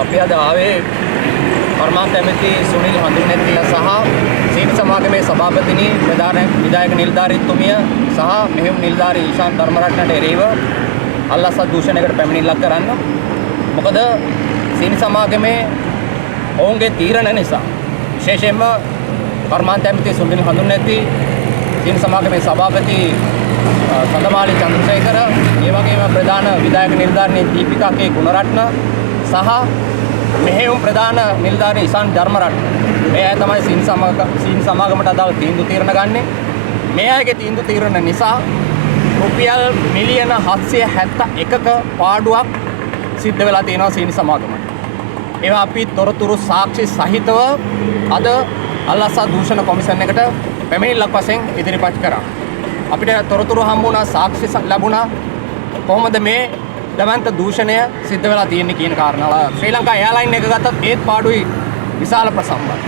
අපි අද ආවේ කර්මාන්ත ඇමති සුනිල් හඳුන්නැති සහ සීනි සමාගමේ සභාපතිනි ප්‍රධාන විධායක නිලධාරීතුමිය සහ මෙහෙයුම් නිලධාරී ඊශාන් ධර්මරත්නට එරෙහිව අල්ලස් දූෂණයකට පැමිණිල්ලක් කරන්න. මොකද සීනි සමාගමේ ඔවුන්ගේ තීරණ නිසා විශේෂයෙන්ම කර්මාන්ත ඇමති සුනිල් හඳුන්නැති සීනි සමාගමේ සභාපති සඳමාලි චන්ද්‍රසේකර ඒ වගේම ප්‍රධාන විධායක නිලධාරී දීපිකා කේ ගුණරත්න සහ මෙහෙයුම් ප්‍රධාන නිලධාරී ඊශාන් ධර්මරත්න මේ අය තමයි සීනි සමාගමට අදාළ තීන්දුව తీරන ගන්නේ. මේ අයගේ තීන්දුව తీරන නිසා රුපියල් මිලියන 771ක පාඩුවක් සිද්ධ වෙලා තියෙනවා සීනි සමාගමට. ඒවා අපි තොරතුරු සාක්ෂි සහිතව අද අල්ලස් දූෂණ කොමිෂන් එකට පැමිණිල්ලක් වශයෙන් ඉදිරිපත් කරා. අපිට තොරතුරු හම්බුණා, සාක්ෂි ලැබුණා කොහොමද මේ දවන්ත දූෂණය සිද්ධ වෙලා තියෙන්නේ කියන කාරණාව. ශ්‍රී ලංකා එයාර්ලයින් එක ගත්තත් ඒත් පාඩුයි විශාල ප්‍රසම්බත්.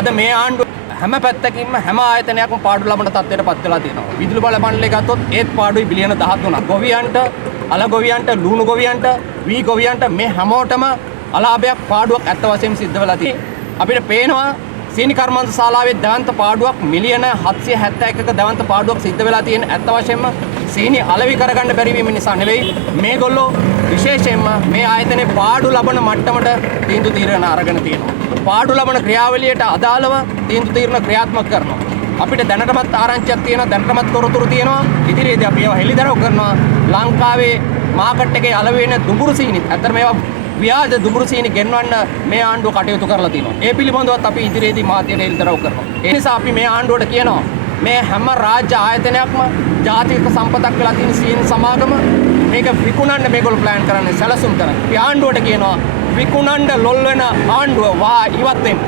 අද මේ ආණ්ඩුව හැම පැත්තකින්ම හැම ආයතනයක්ම පාඩු ලබන තත්ත්වයට පත් වෙලා තියෙනවා. විදුලි බල මණ්ඩලය ගත්තොත් ඒත් පාඩුයි බිලියන 13ක්. ගොවියන්ට, අල ගොවියන්ට, ලුණු ගොවියන්ට, වී ගොවියන්ට මේ හැමෝටම අලාභයක් පාඩුවක් ඇත්ත වශයෙන්ම සිද්ධ වෙලා තියෙනවා. අපිට පේනවා සීනි කර්මාන්ත ශාලාවේ දවන්ත පාඩුවක් මිලියන 771ක දවන්ත පාඩුවක් සිද්ධ වෙලා තියෙන ඇත්ත වශයෙන්ම සීනි අලෙවි කරගන්න බැරි වීම නිසා නෙවෙයි. මේගොල්ලෝ විශේෂයෙන්ම මේ ආයතනයේ පාඩු ලබන මට්ටමට තීන්දුව తీරන අරගෙන තියෙනවා. පාඩු ලබන ක්‍රියාවලියට අදාළව තීන්දුව తీරන ක්‍රියාත්මක කරනවා. අපිට දැනටමත් ආරංචියක් තියෙනවා, දැනටමත් තොරතුරු තියෙනවා. ඉදිරියේදී අපි ඒවා හෙළිදරව් කරනවා. ලංකාවේ මාකට් එකේ අලෙවි වෙන දුඹුරු සීනි අතර මේවා ව්‍යාජ දුඹුරු සීනි ගෙන්වන්න මේ ආණ්ඩුව කටයුතු කරලා තියෙනවා. ඒ පිළිබඳවත් අපි ඉදිරියේදී මාධ්‍යට හෙළිදරව් කරනවා. ඒ නිසා අපි මේ ආණ්ඩුවට කියනවා මේ හැම රාජ්‍ය ආයතනයක්ම ජාතික සම්පතක් වෙලා තියෙන සීනි සමාගම මේක විකුණන්න මේගොල්ලෝ ප්ලෑන් කරන්නේ, සැලසුම් කරන්නේ. අපි ආණ්ඩුවට කියනවා විකුණන්න ලොල් වෙන ආණ්ඩුව ඉවත් වෙන්න.